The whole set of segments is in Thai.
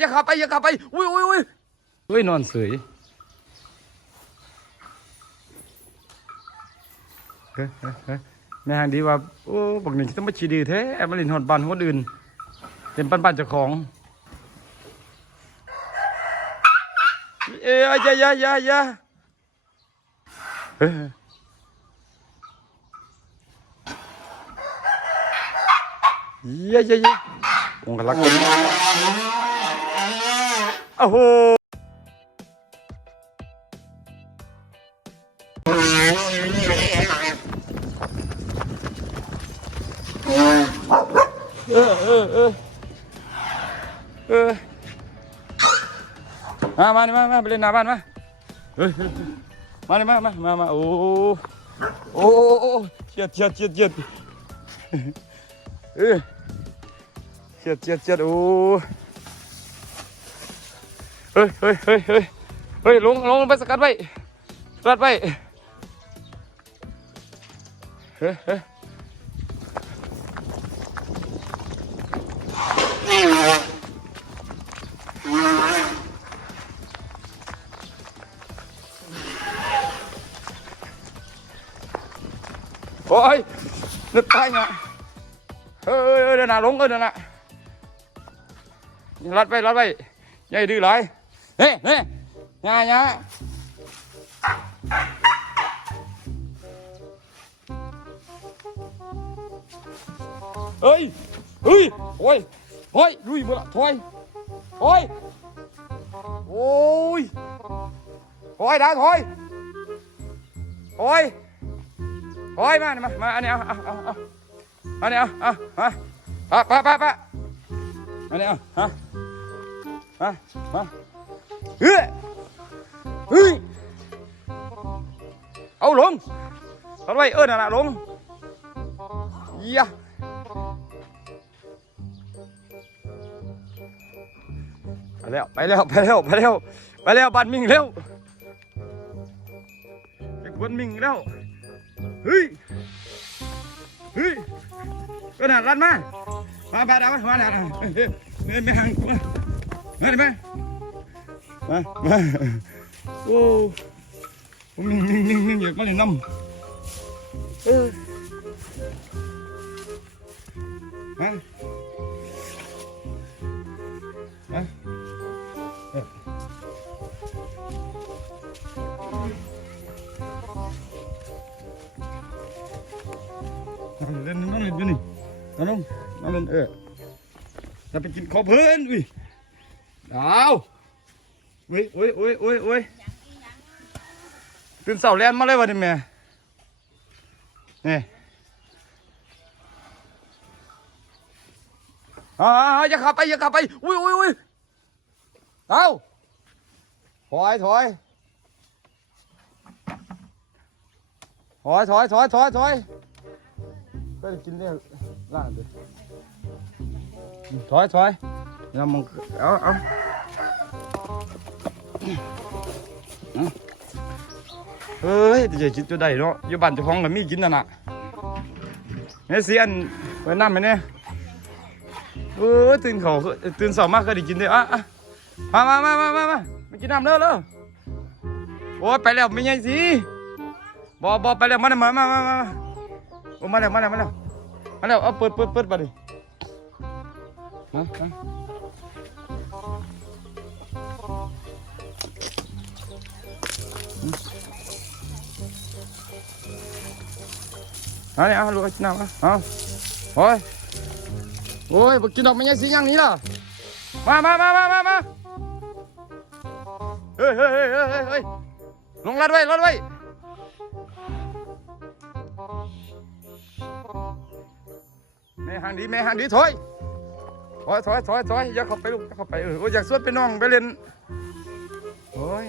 อย่าขับไปอย่าขับไปอุ้ยอุ้ยอุ้ยเฮ้ยนอนเสยเฮ้ยเฮ้ยเฮ้ยแม่หางดีว่าโอ้บักหนึ่งต้องมาชีดื้แท้มาล่นหอดบ้านคนอื่นเป็นปันปันเจ้าของ เอ้ยอย่าอย่าอย่าอย่าเฮ้ยอย่าย่าย่าองค์ลักษณ์ โอ้โหเออเออเออเออมามามามาไปเล่นหน้าบ้านมาเฮ้ยเฮ้ยเฮ้ยมามามามามาโอ้โอ้โอ้เจียดเจียดเจียดเจียดเออเจียดเจียดเจียดโอ้ เฮ้ยเฮ้ยเฮ้ยเฮ้ยเฮ้ยลงลงไปสกัดไว้สกัดไว้เฮ้ยเฮ้ยโอ้ยนึกตายเนี่ยเออเออเดินหน้าลงเออเดินหน้ารัดไปรัดไปย่าให้ดื้อหลายเฮ้เฮ้ย่าย่าเฮ้ยเฮ้ยโอ้ยโอ้ยลุยหล อ้ยโอ้ยถอยด่าถอยถอยโอ้ยมานี่มามาอันนี้เอาเอาเอา เฮ้ยเฮ้ยเอาลงเอาไว้เออนั่นน่ะลงเยี่ยไปแล้วไปแล้วไปแล้วไปแล้วไปแล้วบันมิงเร็วไปกวนมิงแล้วเฮ้ยเฮ้ยก็น่ารันมามาไปดาวมาดาวเงินไม่ห่างมาเงินไปมามาโอ้ผมนิ่งนิ่งนิ่งนิ่งอยากมาเล่นน้ำเออมามาเออเล่นนั่งเล่นอยู่นี่นั่งลงนั่งเล่นเออจะไปกินข้าวเพลินอุ้ยดาว อุ้ยอุ้ยอุ้ยอุ้ยอุ้ยตื่นเสาแลนมาเลยวะนี่แม่นี่อ่าอย่าขับไปอย่าขับไปอุ้ยอุ้ยอุ้ยดาถอยถอยถอยถอยถอยถอยถอยก็กินได้ล่างเลยถอยถอยแล้วมึงเอาเอา เฮ้ยจะจิตตัวใดเนาะอยู่บ้านเจ้าของก็มีกินนั่นน่ะเฮ้ยเสียนไว้น้ำไหมเนี่ยเออตื่นเขาตื่นสองมากก็ได้กินเด้ออะมามามามามามามากินน้ำเด้อเด้อโอ้ยไปแล้วไม่ใช่สิบอบอไปแล้วมามามามามาโอ้มาแล้วมาแล้วมาแล้วมาแล้วเอาเปิดเปิดเปิดไปดิมามา เอาเนี่ยเอาลูกเอากินน้ำเอาเอาโอ้ยโอ้ยบอกกินดอกไม้ยังสีอย่างนี้ล่ะมามามามามามาเฮ้ยเฮ้ยเฮ้ยเฮ้ยเฮ้ยเฮ้ยลงรัดไว้รัดไว้แม่หันดีแม่หันดีถอยถอยถอยถอยถอยอย่าเข้าไปลูกอย่าเข้าไปเออโอ้ยอยากสวดไปน้องไปเล่นโอ้ย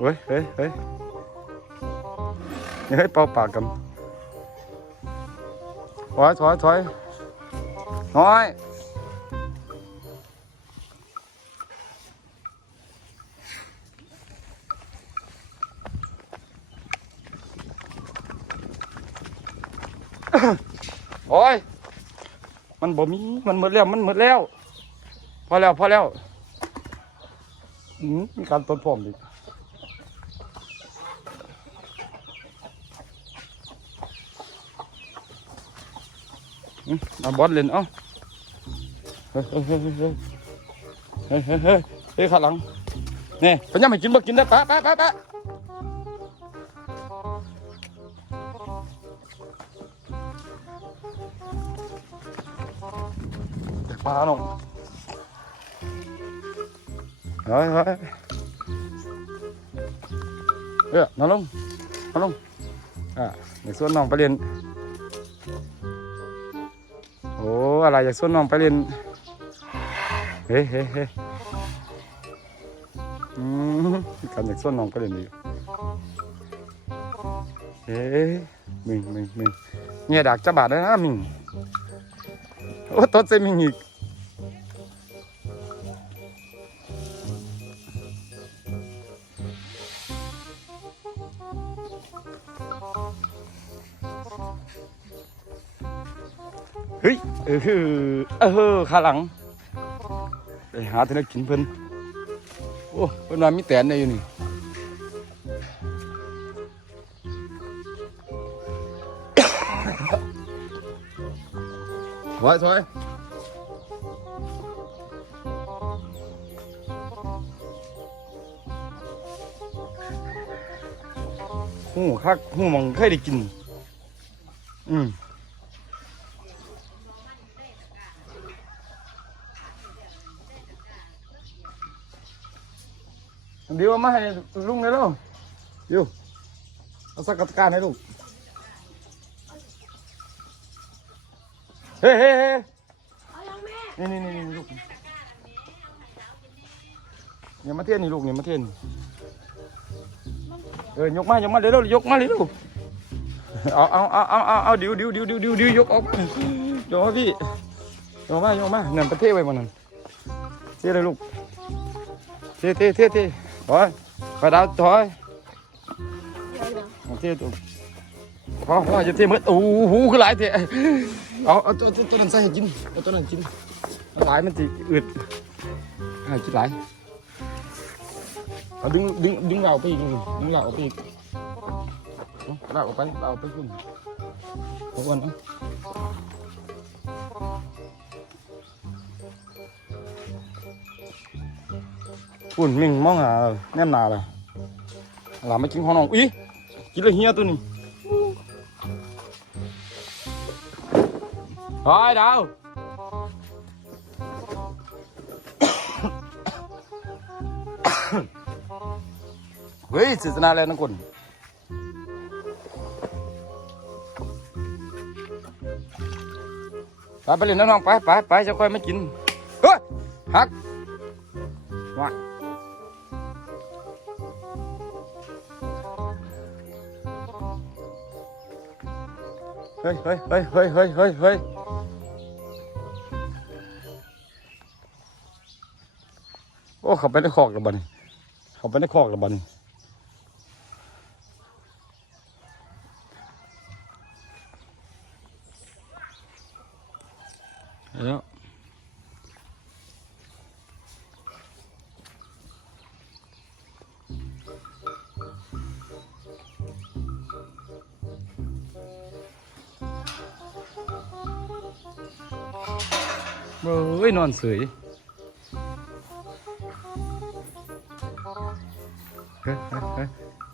เฮ้ยเฮ้ยเฮ้ยย่าให้เป่าปากกันถอยถอยถอยถอยโอ้ย มันบ่มี มันหมดแล้ว มันหมดแล้ว พอแล้ว พอแล้ว อืมมีการต้นพร้อมอี เอาบอสเล่นเอ้าเฮ้ยเฮ้ยเฮ้ยเฮ้ยเฮ้ยเฮ้ยเฮ้ยข้างหลังนี่พยายามให้กินบ่กินนะป้าป้าป้าป้าเด็กปลาหนุ่มเฮ้ยเฮ้ยเออนอนลงนอนลงอ่าเด็กส่วนน้องไปเรียน อ้อะไรอยากส่วนน้องไปเรียนเฮ้เฮ้เฮ้อืมกันอยากส่วนน้องไปเรียนดีเฮ้มึงมึงมึงเนี่ยดักจะบาดได้นะมึงโอ้ต้นเซมิงอีก ฮ้ยเออเออขาหลังไปหาที่ไหนกินเพิ่นโอ้เพิ่นว่ามีแตนได้อยู่นี่ถอยถอยหูคักหูมองเคยได้กิน อืม เดี๋ยวเอามาให้ลุงเลยลูกเดี๋ยวเอาสักกัดการให้ลุงเฮ้ยเฮ้ยเฮ้ยเอายังแม่นี่นี่นี่นี่ลูกอย่ามาเทียนนี่ลูกอย่ามาเทียนเออยกมายกมาเร็วๆยกมาเร็วๆเอาเอาเอาเอาเอาเอาเดี๋ยวเดี๋ยวเดี๋ยวเดี๋ยวเดี๋ยวเดี๋ยวยกออกมายกมาพี่ยกมายกมาเนี่ยประเทศไว้บนนั้นเทียเลยลูกเทียเทียเทียเที thôi phải đau thôi. Thế tụ không không giờ thêm hết ú hú cái lại thì ờ tôi tôi tôi làm sao chín tôi làm chín lại nó thì ướt. Ờ, à chín lại à, ờ, đứng đứng đứng vào cái đứng vào cái vào cái vào cái quần quần đó อุ่นมิงมองหาเนมนาเลยหลาไม่กินของน้องอุ้ยกินเลยเฮียตัวนี้ไปดาวเฮ้ยสิสนาแล้วนักคนไปไปเลยน้องๆไปไปไปจะค่อยไม่กินเฮ้ยหัก ฮ้ยเฮ้ยเฮ้ยเฮ้ยเฮ้ยเฮ้ยเฮ้ยโอ้ เขาไปในคอกแล้วบัดนี้เขาไปในคอกแล้วบัดนี้ เฮ้ยนอนเสยเฮ้ย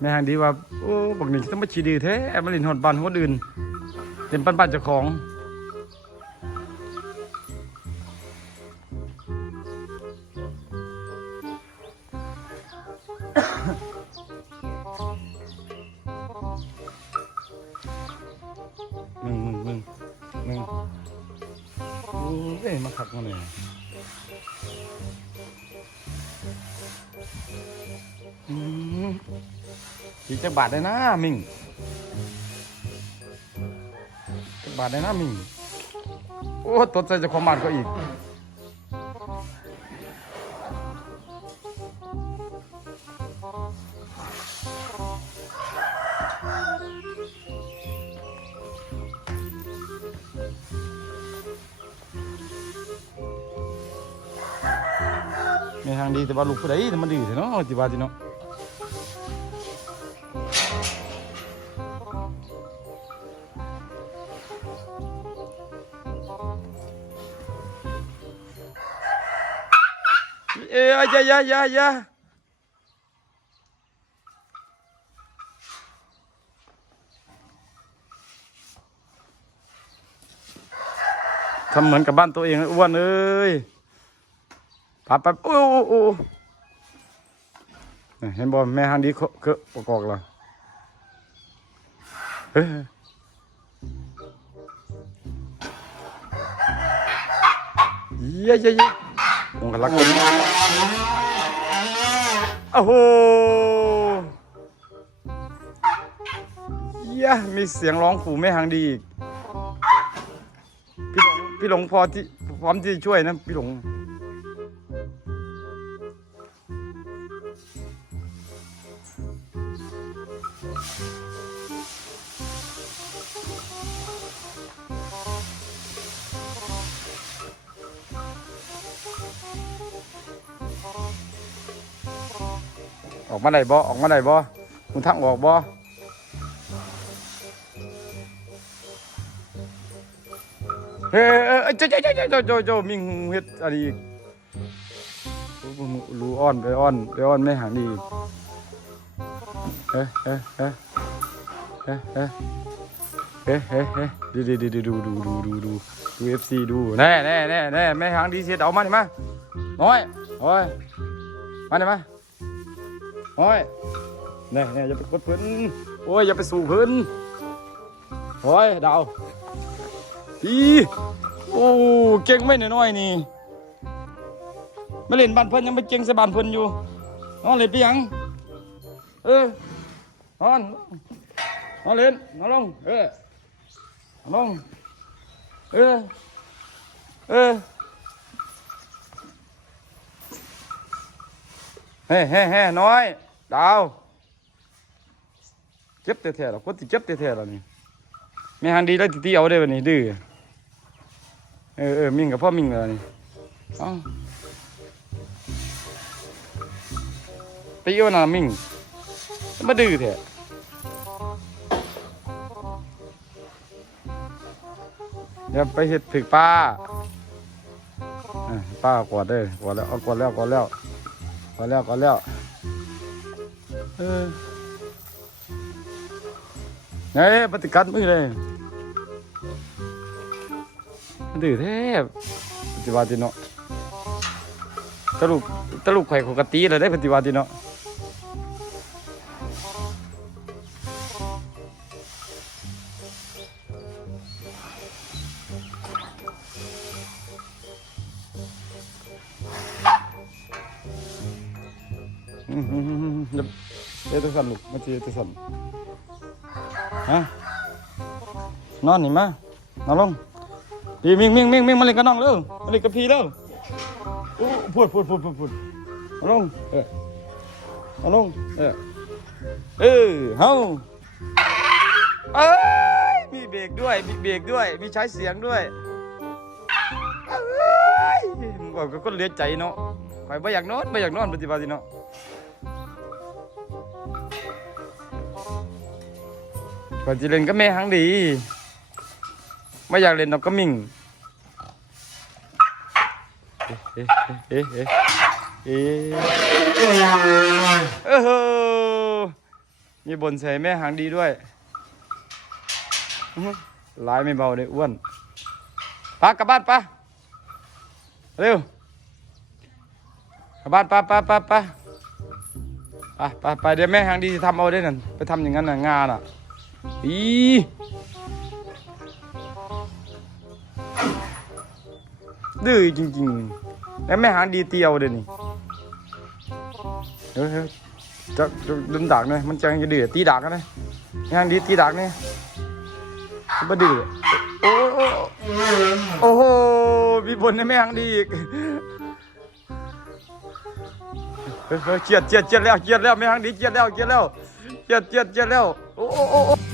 แม่หางดีว่า โอ้บักนี่ต้องมาชีดีแท้มาลินหอดบานหัวดื่นเป็นปันปันเจ้าของ มาขัดมาเลยอืมอีกจะบาทได้นะมิงจะบาทได้นะมิงโอ้ตดใจจะความบาทก็อีก แม่หางดีแต่ว่าลูกผู้ใดมันดื้อเนาะที่ว่าที่เนาะเอ้ยย่ายายายาทำเหมือนกับบ้านตัวเองอ้วนเอ้ย ปะปะโอ้โอ้โอ้เนี่ยเห็นบอแม่ฮันดีเคอะประกอบละเฮ้ยเย้เย้เย้ผมกำลังกินโอ้โหเย้มีเสียงร้องขู่แม่ฮังดีอีกพี่หลงพี่หลงพอที่พร้อมที่จะช่วยนะพี่หลง ออกมาได้บ่ออกมาได้บ่มึงทักออกบ่เฮ้ยเอ้ยเจ้าเจ้าเจ้าเจ้าเจ้าเจ้ามิงเฮ็ดอะไรอีกรู้อ้อนไปอ้อนไปอ้อนไม่หางดีเฮ้ยเฮ้ยเฮ้ยเฮ้ยเฮ้ยเฮ้ยเฮ้ยเฮ้ยดูดูดูดูดูดูดูดูดูเอฟซีดูแน่แน่แน่แน่ไม่หางดีเสียดเอามาดิมาน้อยโอ้ยมาดิมา โอ้ยแน่แน่อย่าไปกดเพิ่นโอ้ยอย่าไปสู่เพิ่นโอ้ยดาวอีโอ้เก่งไม่น้อยๆนี่มาเล่นบ้านเพิ่นยังไม่เก่งใส่บ้านเพิ่นอยู่นอนเล่นไปยังเออนอนนอนเล่นนอนลงเออนอนลงเออเออ ฮ้เฮ้เฮ้น้อย ดาว เจ็บแท้ๆหรอคนที่เจ็บแท้ๆหรอนี่ไม่หันดีแล้วติๆเอาได้วันนี้ดื้อ เออเออมิงกับพ่อมิงเลยนี่เอ้าไปเอี่ยน่ะมิงมาดื้อแท้อย่าไปเห็ดถึกป้าป้ากวาดเด้อกวาดแล้วเอากวาดแล้วกวาดแล้ว กวาดแล้วกวาดแล้วเออเฮ้ยปฏิกัดมือเลยดื้อแทบปฏิวัติเนาะตลุกตลุกไข่ของกะตีเลยได้ปฏิวัติเนาะ อืมอืมอืมอืมเดี๋ยวเดี๋ยวตัวสั่นลูกมาเจอตัวสั่นฮะนอนนี่มานอนลงพี่มิงมิงมิงมิงมาเล่นกับน้องเร็วมาเล่นกับพี่เร็วโอ้พูดพูดพูดพูดพูดเอาลงเออเอาลงเออเออเฮ้าเอ้ยมีเบรกด้วยมีเบรกด้วยมีใช้เสียงด้วยเอ้ยบอกก็คนเลือใจเนาะไปไม่อยากนอนไม่อยากนอนปฏิบัติเนาะ ก่อนจะเล่นก็แม่หังดี ไม่อยากเล่นดอกก็มิ่งเอ๊ะเอ๊ะเอ๊ะเอ๊ะเอ๊ะเอมีบนใส่แม่หางดีด้วยอื้อลายไม่เบาเลยอ้วนปากลับบ้านปะเร็วกลับบ้านปะปะปะปะปไปไปเดี๋ยวแม่หางดีจะทำเอาได้นั่นไปทำอย่างนั้นน่ะงานอะ อีดื้อจริงๆ แล้วแม่หางดีเตียวเดี๋ยวนี้เฮ้ยเฮ้ยจะจะดึงดักหน่อยมันจะจะดื้อตีดักกันเลยแม่หางดีตีดักเนี่ยมันดื้อโอ้โอ้โอ้โหมีบนในแม่หางดีอีกเฮ้ยเจียดเจียดเจียดแล้วเจียดแล้วแม่หางดีเจียดแล้วเจียดแล้วเจียดเจียดเจียดแล้วโอ้โอ้โอ้โอ้